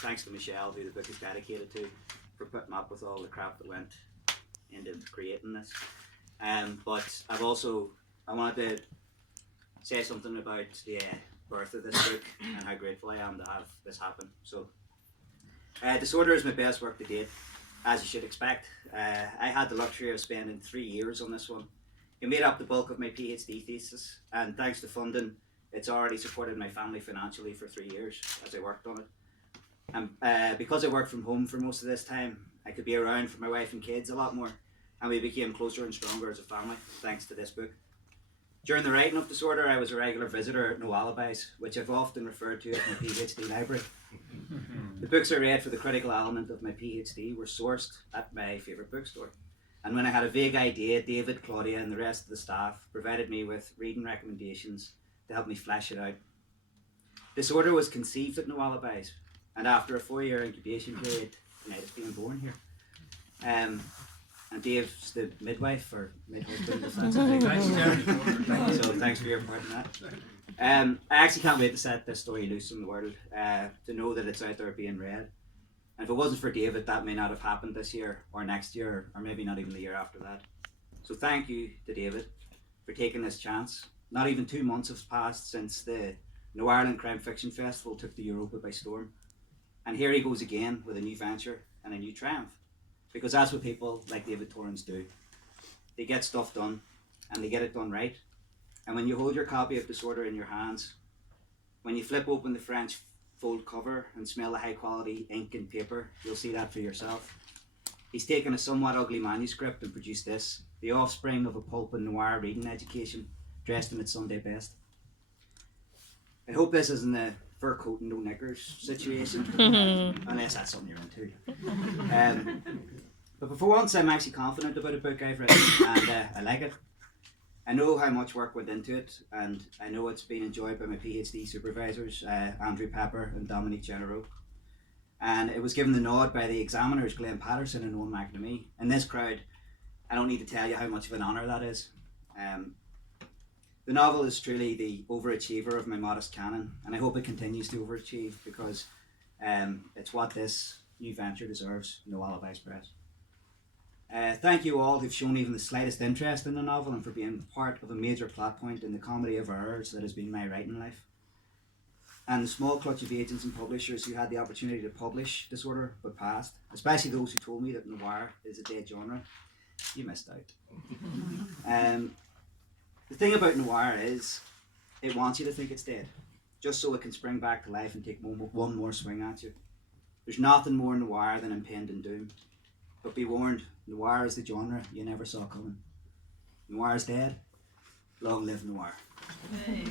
thanks to Michelle, who the book is dedicated to, for putting up with all the crap that went into creating this. But I wanted to say something about the birth of this book and how grateful I am to have this happen. So, Disorder is my best work to date, as you should expect. I had the luxury of spending 3 years on this one. It made up the bulk of my PhD thesis, and thanks to funding, it's already supported my family financially for 3 years as I worked on it. And because I worked from home for most of this time, I could be around for my wife and kids a lot more, and we became closer and stronger as a family thanks to this book. During the writing of Disorder, I was a regular visitor at No Alibis, which I've often referred to as my PhD library. The books I read for the critical element of my PhD were sourced at my favourite bookstore. And when I had a vague idea, David, Claudia and the rest of the staff provided me with reading recommendations to help me flesh it out. Disorder was conceived at No Alibis, and after a 4-year incubation period, tonight it's being born here. And Dave's the midwife, or mid-husband, if that's a thing. So thanks for your part in that. I actually can't wait to set this story loose in the world, to know that it's out there being read. And if it wasn't for David, that may not have happened this year, or next year, or maybe not even the year after that. So thank you to David for taking this chance. Not even 2 months have passed since the No Ireland Crime Fiction Festival took the Europa by storm. And here he goes again with a new venture and a new triumph. Because that's what people like David Torrance do. They get stuff done, and they get it done right. And when you hold your copy of Disorder in your hands, when you flip open the French fold cover and smell the high quality ink and paper, you'll see that for yourself. He's taken a somewhat ugly manuscript and produced this, the offspring of a pulp and noir reading education, dressed in its Sunday best. I hope this isn't a fur coat and no knickers situation, unless that's something you're into. But for once, I'm actually confident about a book I've written, and I like it. I know how much work went into it, and I know it's been enjoyed by my PhD supervisors, Andrew Pepper and Dominique Generaux. And it was given the nod by the examiners, Glenn Patterson and Owen McNamee. In this crowd, I don't need to tell you how much of an honour that is. The novel is truly the overachiever of my modest canon, and I hope it continues to overachieve, because it's what this new venture deserves. No Alibis Press. Thank you all who've shown even the slightest interest in the novel and for being part of a major plot point in the comedy of errors that has been my writing life. And the small clutch of agents and publishers who had the opportunity to publish Disorder but passed, especially those who told me that noir is a dead genre. You missed out. The thing about noir is it wants you to think it's dead, just so it can spring back to life and take one more swing at you. There's nothing more noir than impending doom. But be warned, noir is the genre you never saw coming. Noir is dead. Long live noir. Hey.